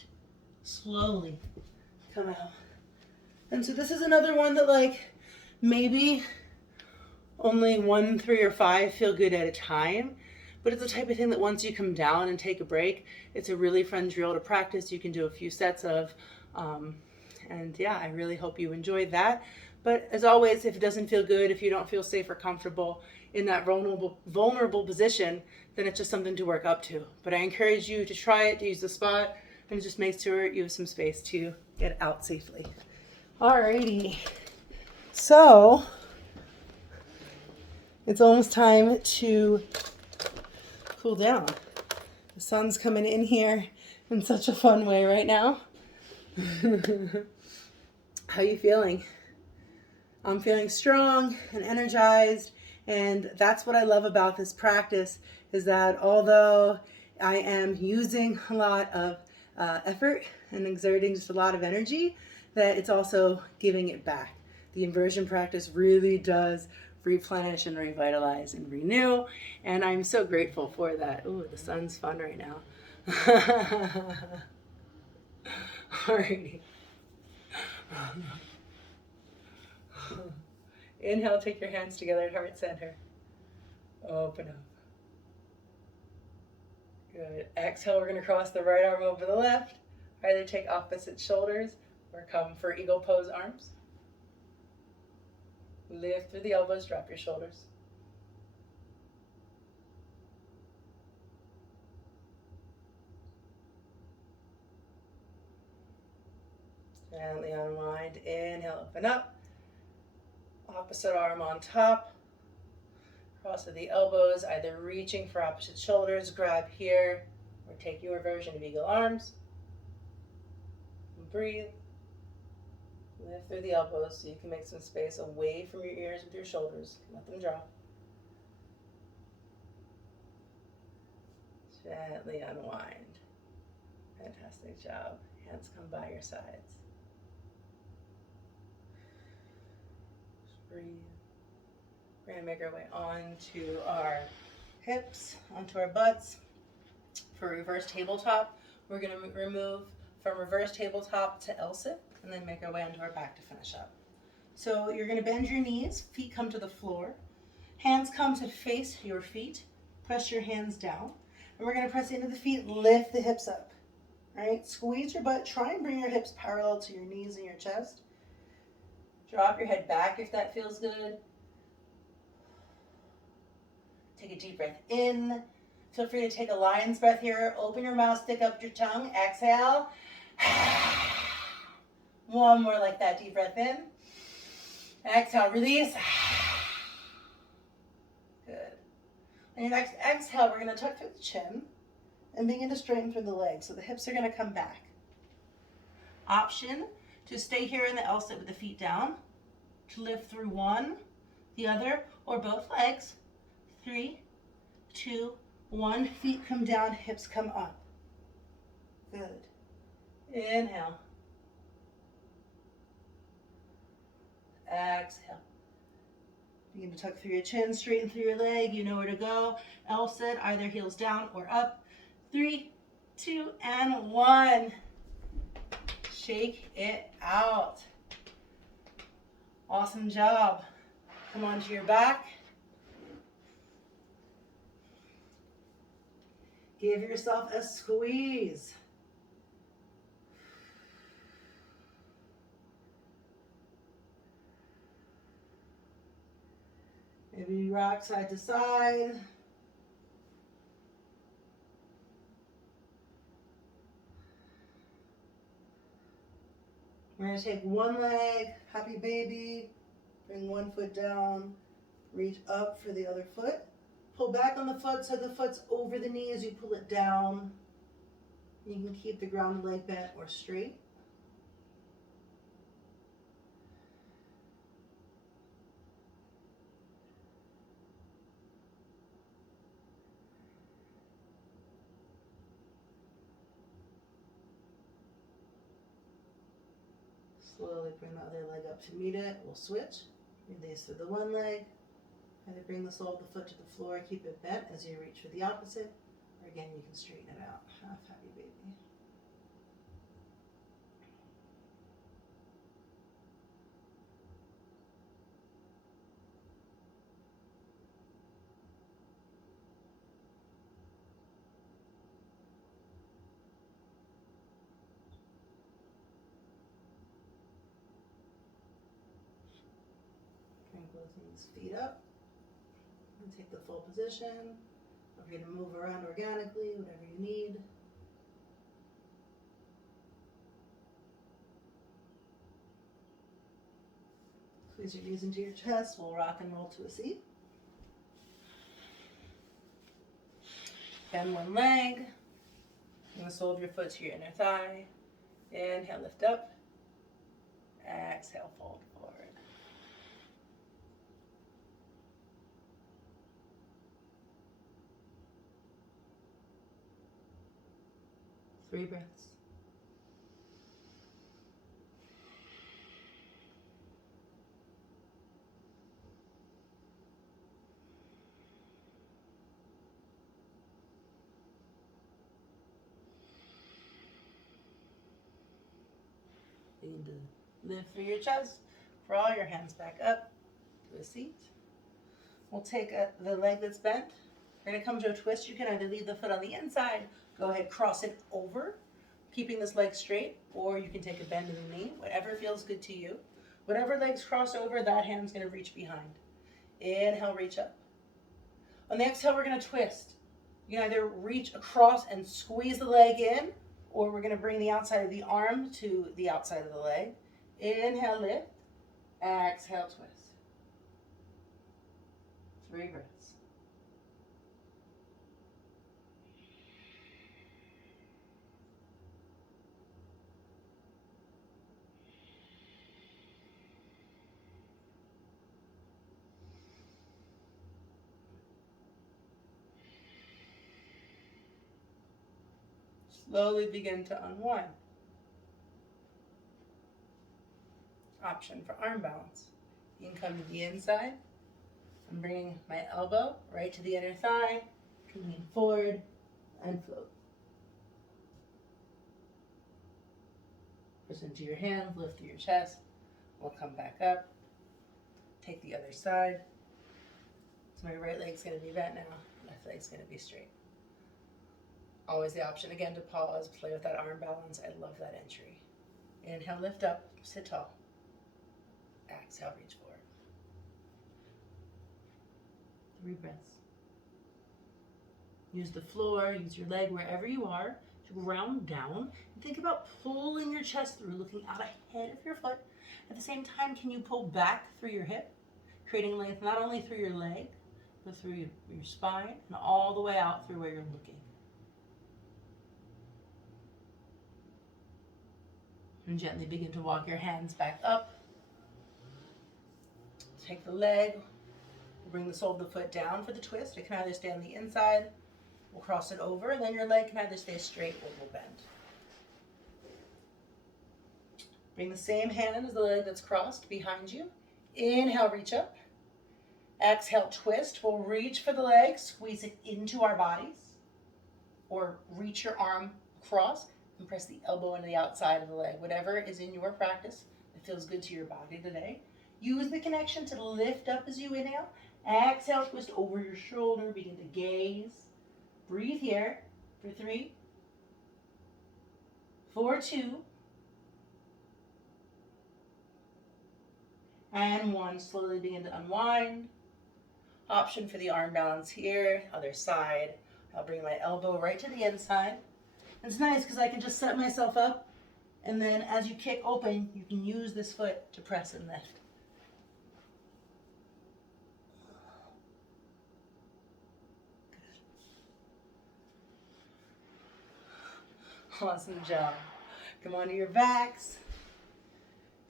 Slowly come out. And so this is another one that, like, maybe only 1, 3, or 5 feel good at a time. But it's the type of thing that once you come down and take a break, it's a really fun drill to practice. You can do a few sets of. And yeah, I really hope you enjoyed that. But as always, if it doesn't feel good, if you don't feel safe or comfortable in that vulnerable position, then it's just something to work up to. But I encourage you to try it, to use the spot, and just make sure you have some space to get out safely. Alrighty, so it's almost time to cool down. The sun's coming in here in such a fun way right now. How you feeling? I'm feeling strong and energized, and that's what I love about this practice, is that although I am using a lot of effort and exerting just a lot of energy, that it's also giving it back. The inversion practice really does replenish and revitalize and renew, and I'm so grateful for that. Ooh, the sun's fun right now. Alrighty. Inhale, take your hands together at heart center. Open up. Good. Exhale, we're going to cross the right arm over the left. Either take opposite shoulders or come for eagle pose arms. Lift through the elbows, drop your shoulders. Gently unwind. Inhale, open up. Opposite arm on top. Cross of the elbows, either reaching for opposite shoulders, grab here, or take your version of eagle arms. Breathe. Lift through the elbows so you can make some space away from your ears with your shoulders. Let them drop. Gently unwind. Fantastic job. Hands come by your sides. Just breathe. We're going to make our way onto our hips, onto our butts. For reverse tabletop, we're going to remove from reverse tabletop to L-sit and then make our way onto our back to finish up. So you're going to bend your knees, feet come to the floor, hands come to face your feet, press your hands down, and we're going to press into the feet, lift the hips up. All right, squeeze your butt, try and bring your hips parallel to your knees and your chest. Drop your head back if that feels good. Take a deep breath in. Feel free to take a lion's breath here. Open your mouth, stick up your tongue. Exhale. One more like that. Deep breath in. Exhale, release. Good. On your next exhale, we're going to tuck through the chin and begin to straighten through the legs. So the hips are going to come back. Option to stay here in the L-sit with the feet down, to lift through one, the other, or both legs. 3, 2, 1. Feet come down, hips come up. Good. Inhale. Exhale. Begin to tuck through your chin, straighten through your leg. You know where to go. L-sit, either heels down or up. 3, 2, and 1. Shake it out. Awesome job. Come onto your back. Give yourself a squeeze. Maybe you rock side to side. We're going to take one leg, happy baby, bring one foot down, reach up for the other foot. Pull back on the foot so the foot's over the knee as you pull it down. You can keep the grounded leg bent or straight. Slowly bring the other leg up to meet it. We'll switch. Release through the one leg. Either bring the sole of the foot to the floor, keep it bent as you reach for the opposite, or again you can straighten it out. Half happy baby. Bring both knees, feet up. And take the full position. We're going to move around organically, whatever you need. Squeeze your knees into your chest. We'll rock and roll to a seat. Bend one leg. Bring the sole of your foot to your inner thigh. Inhale, lift up. Exhale, fold forward. Three breaths. Begin to lift through your chest. Crawl your hands back up to a seat. We'll take the leg that's bent, We're gonna come to a twist. You can either leave the foot on the inside, go ahead, cross it over, keeping this leg straight, or you can take a bend in the knee, whatever feels good to you. Whatever legs cross over, that hand's gonna reach behind. Inhale, reach up. On the exhale, we're gonna twist. You can either reach across and squeeze the leg in, or we're gonna bring the outside of the arm to the outside of the leg. Inhale, lift. Exhale, twist. 3 breaths. Slowly begin to unwind. Option for arm balance. You can come to the inside. I'm bringing my elbow right to the inner thigh. You can lean forward and float. Press into your hands, lift through your chest. We'll come back up. Take the other side. So my right leg's going to be bent now. Left leg's going to be straight. Always the option again to pause, play with that arm balance. I love that entry. Inhale, lift up, sit tall. Exhale, reach forward. 3 breaths. Use the floor, use your leg wherever you are to ground down. And think about pulling your chest through, looking out ahead of your foot. At the same time, can you pull back through your hip, creating length not only through your leg, but through your spine and all the way out through where you're looking. And gently begin to walk your hands back up. Take the leg, bring the sole of the foot down for the twist. It can either stay on the inside, we'll cross it over, and then your leg can either stay straight or we'll bend. Bring the same hand as the leg that's crossed behind you. Inhale, reach up. Exhale, twist. We'll reach for the leg, squeeze it into our bodies, or reach your arm across and press the elbow into the outside of the leg. Whatever is in your practice that feels good to your body today. Use the connection to lift up as you inhale. Exhale, twist over your shoulder. Begin to gaze. Breathe here for 3, 4, 2, and 1. Slowly begin to unwind. Option for the arm balance here, other side. I'll bring my elbow right to the inside. It's nice because I can just set myself up, and then as you kick open, you can use this foot to press and lift. Awesome job. Come onto your backs.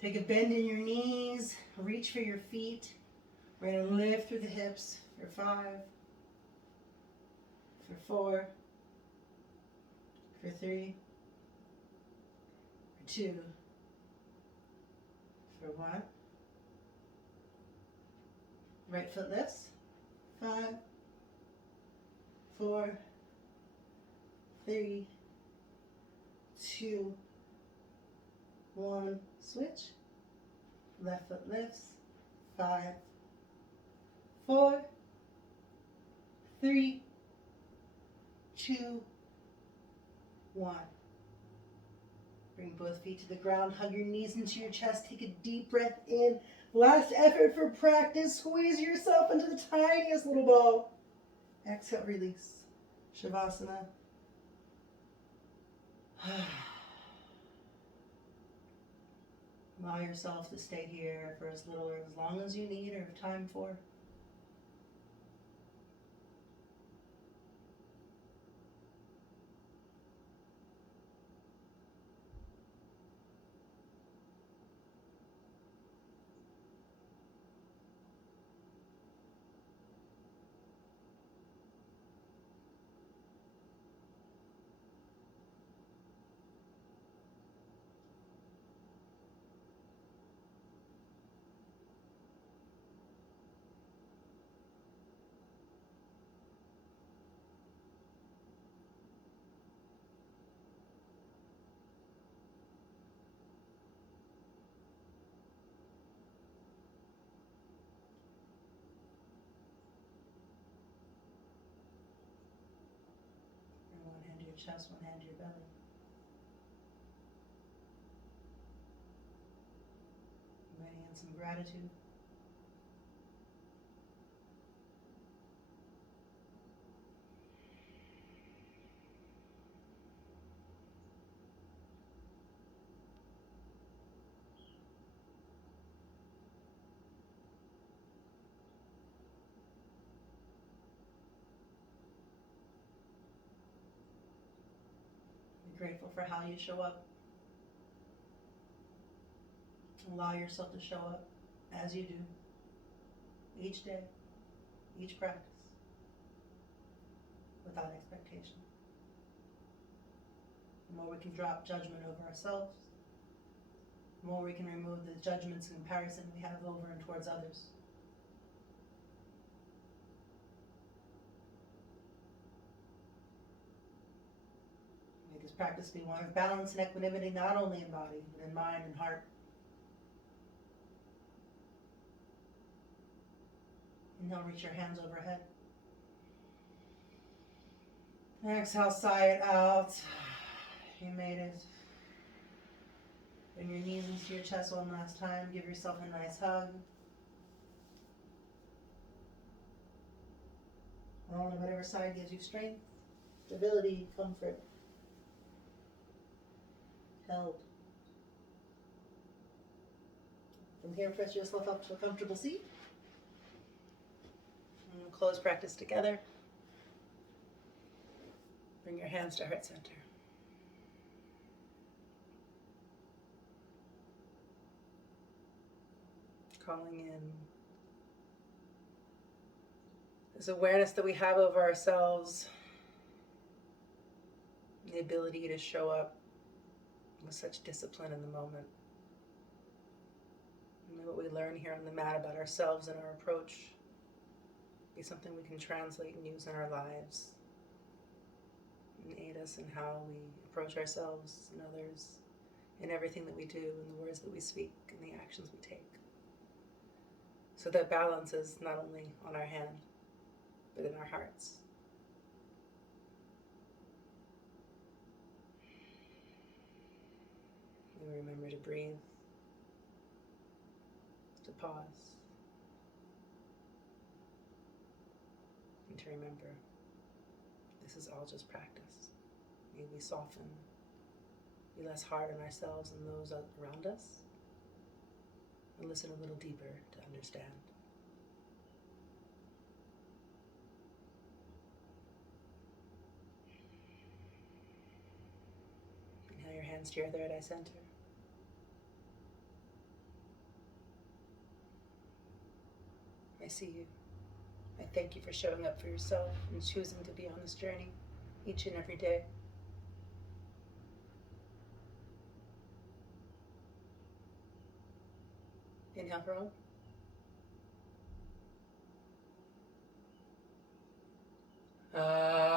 Take a bend in your knees. Reach for your feet. We're going to lift through the hips for 5, for 4, for 3, for 2, for 1. Right foot lifts. 5, 4, 3, 2, 1. Switch. Left foot lifts. 5, 4, 3, 2, 1. Bring both feet to the ground. Hug your knees into your chest. Take a deep breath in. Last effort for practice. Squeeze yourself into the tiniest little ball. Exhale, release. Shavasana. Allow yourself to stay here for as little or as long as you need or have time for. chest, one hand to your belly. Inviting in some gratitude. Be grateful for how you show up. Allow yourself to show up as you do each day, each practice, without expectation. The more we can drop judgment over ourselves, the more we can remove the judgments and comparison we have over and towards others. May this practice be one of balance and equanimity, not only in body, but in mind and heart. Inhale, reach your hands overhead. Exhale, sigh it out. You made it. Bring your knees into your chest one last time. Give yourself a nice hug. Roll on whatever side gives you strength, stability, comfort, help. From here, press yourself up to a comfortable seat. And we'll close practice together. Bring your hands to heart center. Calling in this awareness that we have over ourselves, the ability to show up with such discipline in the moment. And may what we learn here on the mat about ourselves and our approach be something we can translate and use in our lives and aid us in how we approach ourselves and others in everything that we do, in the words that we speak, and the actions we take. So that balance is not only on our hand, but in our hearts. And remember to breathe, to pause, and to remember this is all just practice. May we soften, be less hard on ourselves and those around us, and listen a little deeper to understand. Inhale your hands to your third eye center. I see you. I thank you for showing up for yourself and choosing to be on this journey each and every day. Inhale for all. Ah.